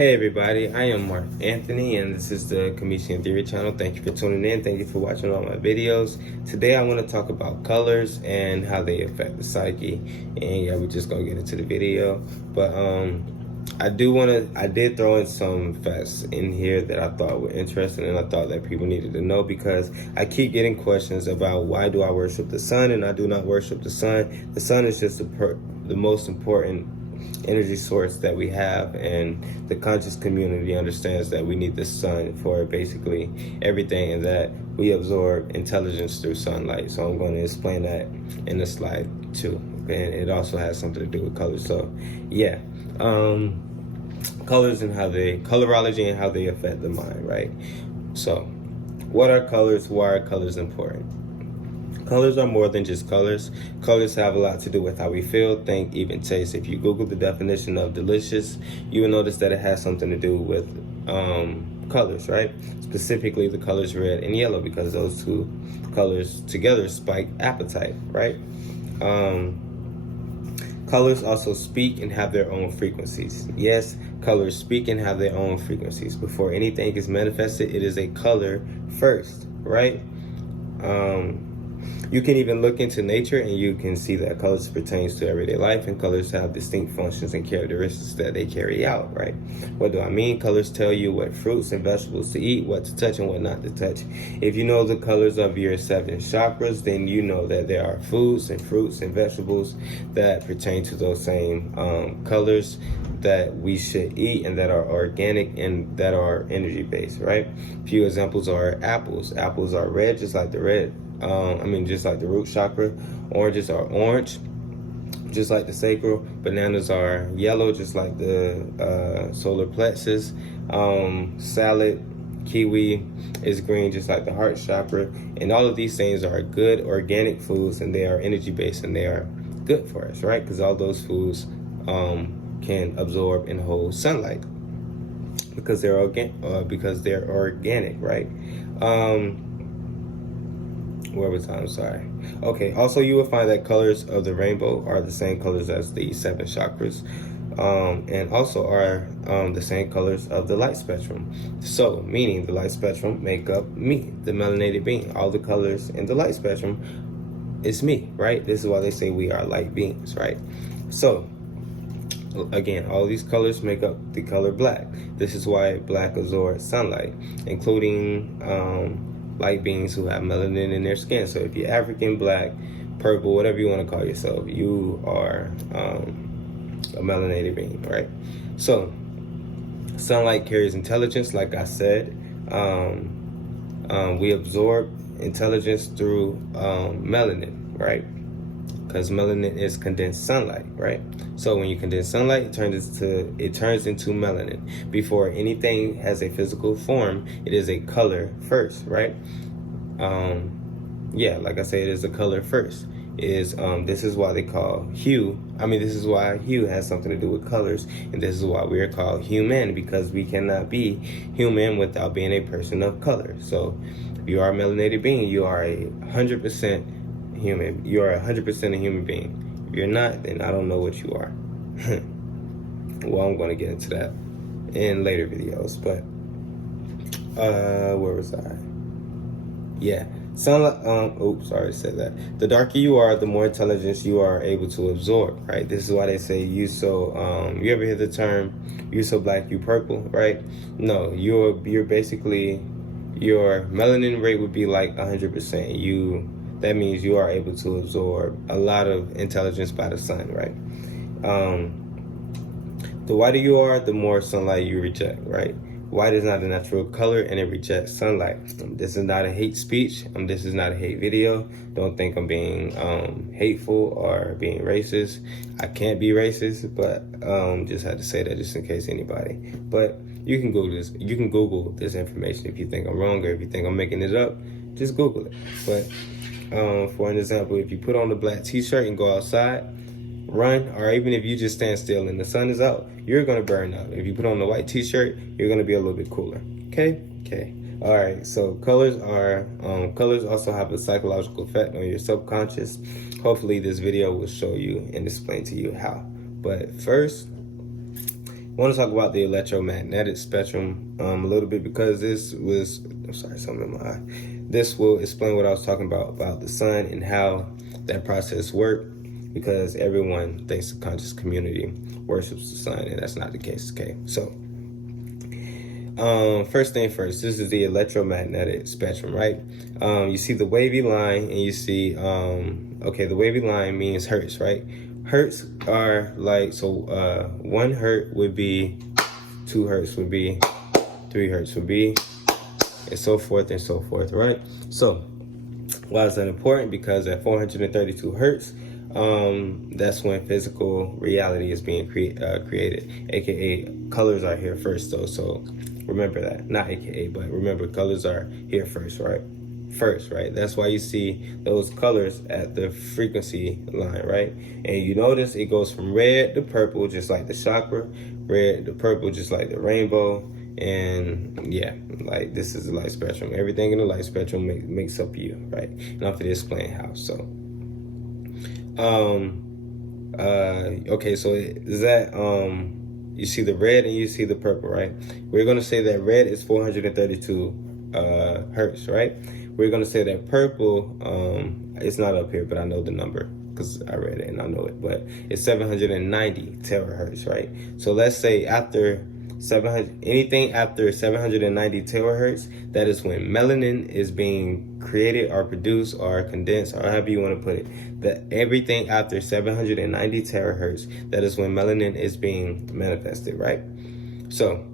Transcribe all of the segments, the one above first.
Hey everybody, I am Mark Anthony and this is the Th3 channel. Thank you for tuning in. Thank you for watching all my videos. Today I want to talk about colors and how they affect the psyche. And yeah, we're just gonna get into the video. But I did throw in some facts in here that I thought were interesting and I thought that people needed to know, because I keep getting questions about why do I worship the sun and I do not worship the sun. The sun is just the most important energy source that we have, and the conscious community understands that we need the sun for basically everything, and that we absorb intelligence through sunlight. So I'm going to explain that in the slide too, and it also has something to do with colors. So yeah, colors and colorology and how they affect the mind, right? So what are colors? Why are colors important? Colors are more than just colors. Colors have a lot to do with how we feel, think, even taste. If you Google the definition of delicious, you will notice that it has something to do with colors, right? Specifically the colors red and yellow, because those two colors together spike appetite, right? Colors also speak and have their own frequencies. Yes, colors speak and have their own frequencies. Before anything is manifested, it is a color first, right? You can even look into nature and you can see that colors pertains to everyday life, and colors have distinct functions and characteristics that they carry out, right? What do I mean? Colors tell you what fruits and vegetables to eat, what to touch and what not to touch. If you know the colors of your 7 chakras, then you know that there are foods and fruits and vegetables that pertain to those same colors that we should eat, and that are organic and that are energy based, right? A few examples are apples. Apples are red, just like the just like the root chakra. Oranges are orange, just like the sacral. Bananas are yellow, just like the solar plexus. Salad, kiwi is green, just like the heart chakra. And all of these things are good organic foods, and they are energy based, and they are good for us, right? Because all those foods can absorb and hold sunlight because they're organic, right? Where was I? I'm sorry. Okay, also you will find that colors of the rainbow are the same colors as the 7 chakras, and also are the same colors of the light spectrum. So, meaning the light spectrum make up me, the melanated being. All the colors in the light spectrum is me, right? This is why they say we are light beings, right? So, again, all these colors make up the color black. This is why black absorbs sunlight, including light beings who have melanin in their skin. So if you're African, black, purple, whatever you want to call yourself, you are a melanated being, right? So sunlight carries intelligence, like I said. We absorb intelligence through melanin, right? Because melanin is condensed sunlight, right? So when you condense sunlight, it turns into melanin. Before anything has a physical form, it is a color first, right? Yeah, like I said, it is a color first. This is why they call hue. This is why hue has something to do with colors, and this is why we are called human, because we cannot be human without being a person of color. So if you are a melanated being, you are 100% human. You are 100% a human being. If you're not, then I don't know what you are. Well, I'm going to get into that in later videos, but where was I? Yeah, sunlight. Oops, sorry, I said that. The darker you are, the more intelligence you are able to absorb, right? This is why they say you so. You ever hear the term "you so black, you purple"? Right? No, you're basically, your melanin rate would be like 100%. That means you are able to absorb a lot of intelligence by the sun, right? The whiter you are, the more sunlight you reject, right? White is not a natural color and it rejects sunlight. This is not a hate speech. This is not a hate video. Don't think I'm being hateful or being racist. I can't be racist, but just had to say that just in case anybody. But you can Google this. You can Google this information if you think I'm wrong, or if you think I'm making it up, just Google it. But for an example, if you put on a black t-shirt and go outside, run, or even if you just stand still and the sun is out, you're going to burn out. If you put on a white t-shirt, you're going to be a little bit cooler. Okay. All right, so colors also have a psychological effect on your subconscious. Hopefully this video will show you and explain to you how. But first, I want to talk about the electromagnetic spectrum a little bit, because this was, I'm sorry, something in my eye. This will explain what I was talking about the sun and how that process works, because everyone thinks the conscious community worships the sun, and that's not the case. Okay, so first thing first, this is the electromagnetic spectrum, right? You see the wavy line, and you see, okay, the wavy line means hertz, right? Hertz are like, so 1 hertz would be, 2 hertz would be, 3 hertz would be, and so forth, right? So why is that important? Because at 432 hertz, that's when physical reality is being created, aka colors are here first though. So remember that, not aka, but remember colors are here first, right? Right? That's why you see those colors at the frequency line, right? And you notice it goes from red to purple, just like the chakra, red to purple, just like the rainbow. And yeah, like this is the light spectrum. Everything in the light spectrum makes up you, right? And I'm going to explain how. So, okay, so is that, you see the red and you see the purple, right? We're going to say that red is 432 hertz, right? We're going to say that purple, it's not up here, but I know the number because I read it and I know it, but it's 790 terahertz, right? So let's say after 700, anything after 790 terahertz, that is when melanin is being created or produced or condensed, or however you want to put it. That everything after 790 terahertz, that is when melanin is being manifested, right? So,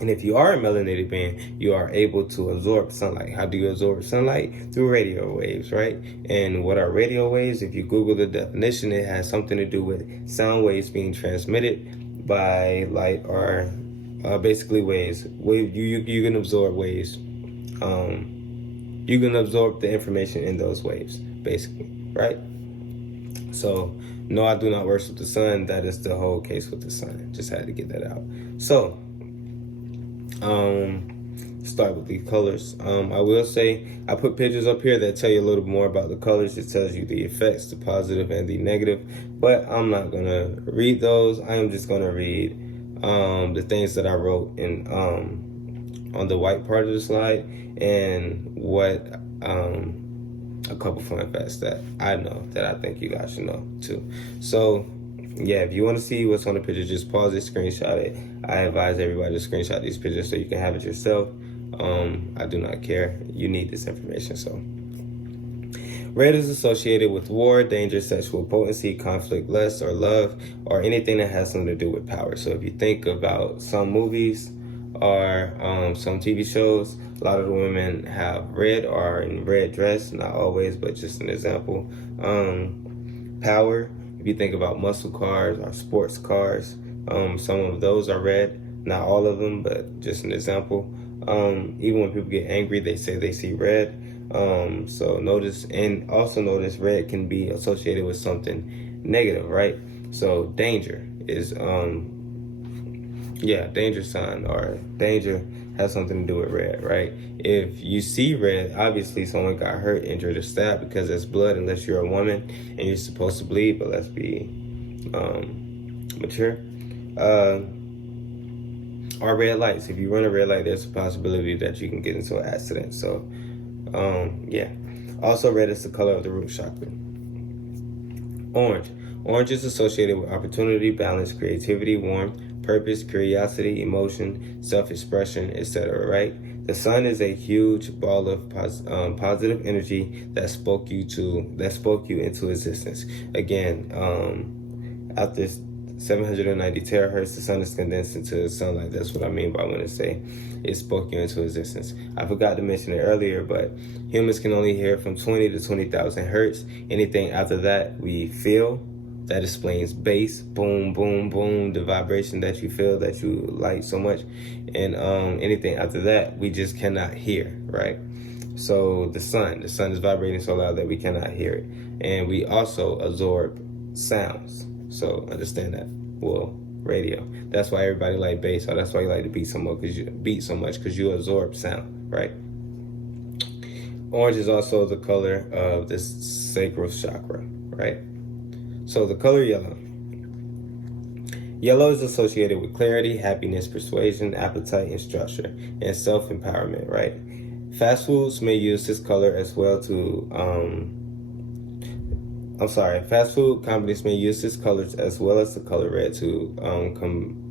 and if you are a melanated being, you are able to absorb sunlight. How do you absorb sunlight? Through radio waves, right? And what are radio waves? If you Google the definition, it has something to do with sound waves being transmitted by light, or basically waves. You can absorb waves. You can absorb the information in those waves, basically, right? So, no, I do not worship the sun. That is the whole case with the sun. Just had to get that out. So, start with the colors. I will say I put pictures up here that tell you a little more about the colors. It tells you the effects, the positive and the negative, but I'm not gonna read those. I am just gonna read the things that I wrote in on the white part of the slide, and what a couple fun facts that I know that I think you guys should know too. So yeah, if you want to see what's on the picture, just pause it, screenshot it. I advise everybody to screenshot these pictures so you can have it yourself. I do not care. You need this information. So, red is associated with war, danger, sexual potency, conflict, lust, or love, or anything that has something to do with power. So if you think about some movies or some TV shows, a lot of the women have red or are in red dress. Not always, but just an example. Power. If you think about muscle cars or sports cars, some of those are red. Not all of them, but just an example. Even when people get angry, they say they see red. So notice, and also notice, red can be associated with something negative, right? So danger is, danger sign, or danger has something to do with red, right? If you see red, obviously someone got hurt, injured, or stabbed, because it's blood, unless you're a woman and you're supposed to bleed, but let's be mature. Or red lights. If you run a red light, there's a possibility that you can get into an accident. So, yeah. Also, red is the color of the root chakra. Orange. Orange is associated with opportunity, balance, creativity, warmth, purpose, curiosity, emotion, self-expression, etc., right? The sun is a huge ball of positive energy that spoke you into existence. Again, after 790 terahertz, the sun is condensed into sunlight. That's what I mean by when I say it spoke you into existence. I forgot to mention it earlier, but humans can only hear from 20 to 20,000 hertz. Anything after that, we feel. That explains bass, boom, boom, boom, the vibration that you feel, that you like so much. And anything after that, we just cannot hear, right? So the sun is vibrating so loud that we cannot hear it. And we also absorb sounds. So understand that. Well, radio. That's why everybody like bass, or that's why you like to beat so much, because you absorb sound, right? Orange is also the color of this sacral chakra, right? So the color yellow. Yellow is associated with clarity, happiness, persuasion, appetite, and structure, and self-empowerment, right? Fast foods may use this color as well to, fast food companies may use this color as well as the color red to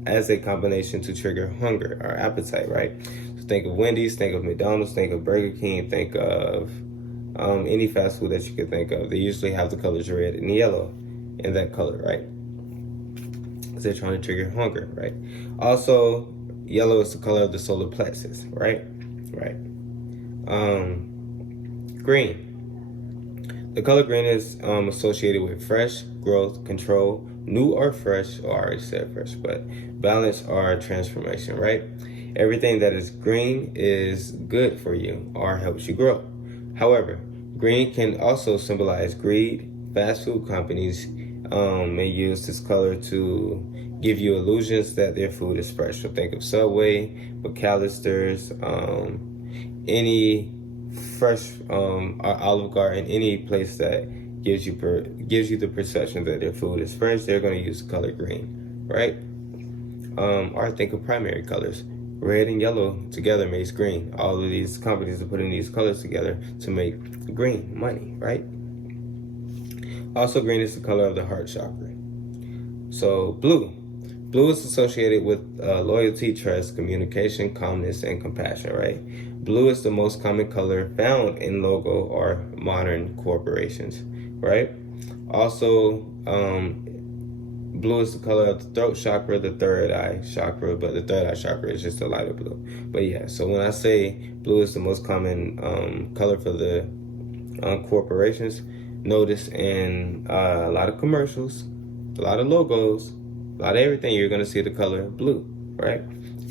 as a combination to trigger hunger or appetite, right? So think of Wendy's, think of McDonald's, think of Burger King, think of any fast food that you could think of. They usually have the colors red and yellow in that color, right? Because they're trying to trigger hunger, right? Also, yellow is the color of the solar plexus, right? Green. The color green is associated with fresh, growth, control, new or fresh, or I already said fresh, but balance or transformation, right? Everything that is green is good for you or helps you grow. However, green can also symbolize greed. Fast food companies may use this color to give you illusions that their food is fresh. So think of Subway, McAllister's, any fresh Olive Garden, any place that gives you the perception that their food is fresh, they're going to use the color green, right? Or think of primary colors. Red and yellow together makes green. All of these companies are putting these colors together to make green money, right? Also, green is the color of the heart chakra. So blue. Blue is associated with loyalty, trust, communication, calmness, and compassion, right? Blue is the most common color found in logo or modern corporations, right? Also, blue is the color of the throat chakra, the third eye chakra, but the third eye chakra is just a lighter blue. But yeah, so when I say blue is the most common color for the corporations, notice in a lot of commercials, a lot of logos, a lot of everything, you're going to see the color blue, right?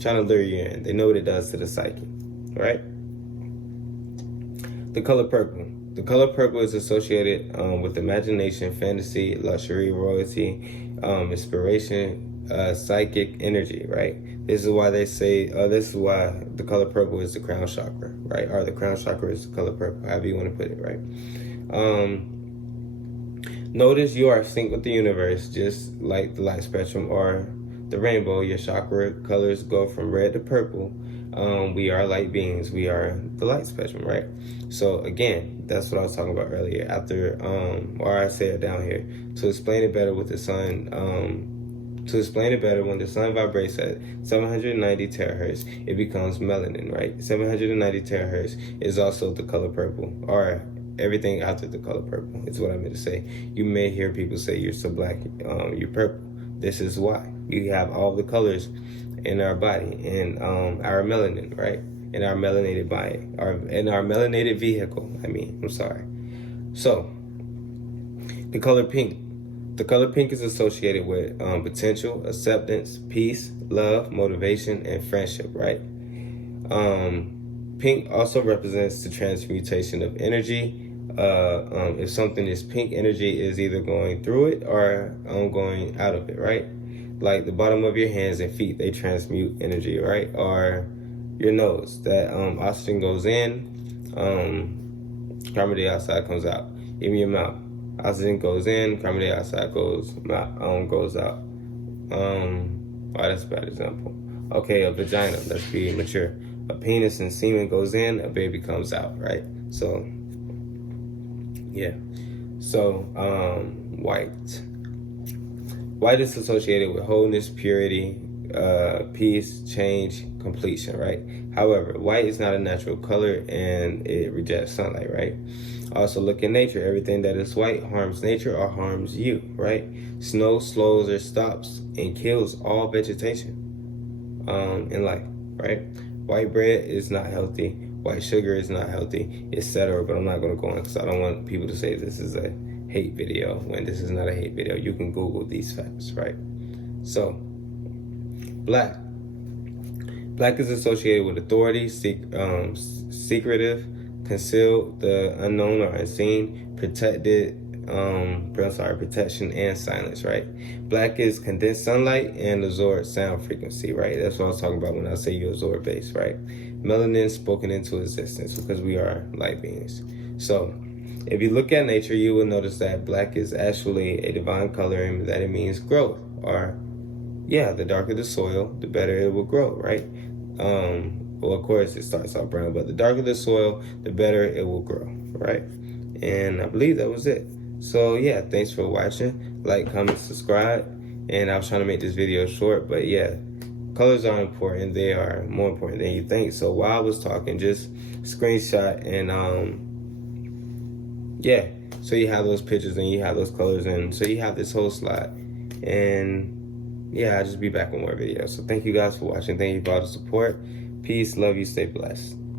Trying to lure you in. They know what it does to the psyche, right? The color purple. The color purple is associated with imagination, fantasy, luxury, royalty, inspiration, psychic energy, right? This is why they say, this is why the color purple is the crown chakra, right? Or the crown chakra is the color purple, however you want to put it, right? Notice you are synced with the universe, just like the light spectrum or the rainbow. Your chakra colors go from red to purple. We are light beings. We are the light spectrum, right? So again, that's what I was talking about earlier. After, or I said it down here, to explain it better with the sun, to explain it better, when the sun vibrates at 790 terahertz, it becomes melanin, right? 790 terahertz is also the color purple, or everything after the color purple is what I meant to say. You may hear people say you're so black, you're purple. This is why. You have all the colors in our body, in our melanin, right? In our melanated body, in our melanated vehicle. So, the color pink. The color pink is associated with potential, acceptance, peace, love, motivation, and friendship, right? Pink also represents the transmutation of energy. If something is pink, energy is either going through it or going out of it, right? Like the bottom of your hands and feet, they transmute energy, right? Or your nose, that oxygen goes in, carbon dioxide comes out. Even your mouth, oxygen goes in, carbon dioxide goes out. That's a bad example. Okay, a vagina, let's be mature. A penis and semen goes in, a baby comes out, right? So, yeah. So, white. White is associated with wholeness, purity, peace, change, completion, right? However, white is not a natural color and it rejects sunlight, right? Also, look at nature. Everything that is white harms nature or harms you, right? Snow slows or stops and kills all vegetation in life, right? White bread is not healthy. White sugar is not healthy, etc. But I'm not going to go on because I don't want people to say this is a hate video when this is not a hate video. You can Google these facts, right? So, black. Black is associated with authority, secretive, concealed, the unknown or unseen, protection and silence, right? Black is condensed sunlight and absorbed sound frequency, right? That's what I was talking about when I say you absorb bass, right? Melanin spoken into existence because we are light beings. So, if you look at nature, you will notice that black is actually a divine color and that it means growth or yeah, the darker the soil, the better it will grow, right? Well, of course, it starts off brown, but the darker the soil, the better it will grow, right? And I believe that was it. So yeah, thanks for watching. Like, comment, subscribe. And I was trying to make this video short, but yeah, colors are important. They are more important than you think. So while I was talking, just screenshot and yeah. So you have those pictures and you have those colors, and so you have this whole slide. And yeah, I'll just be back with more videos. So thank you guys for watching. Thank you for all the support. Peace, love you, stay blessed.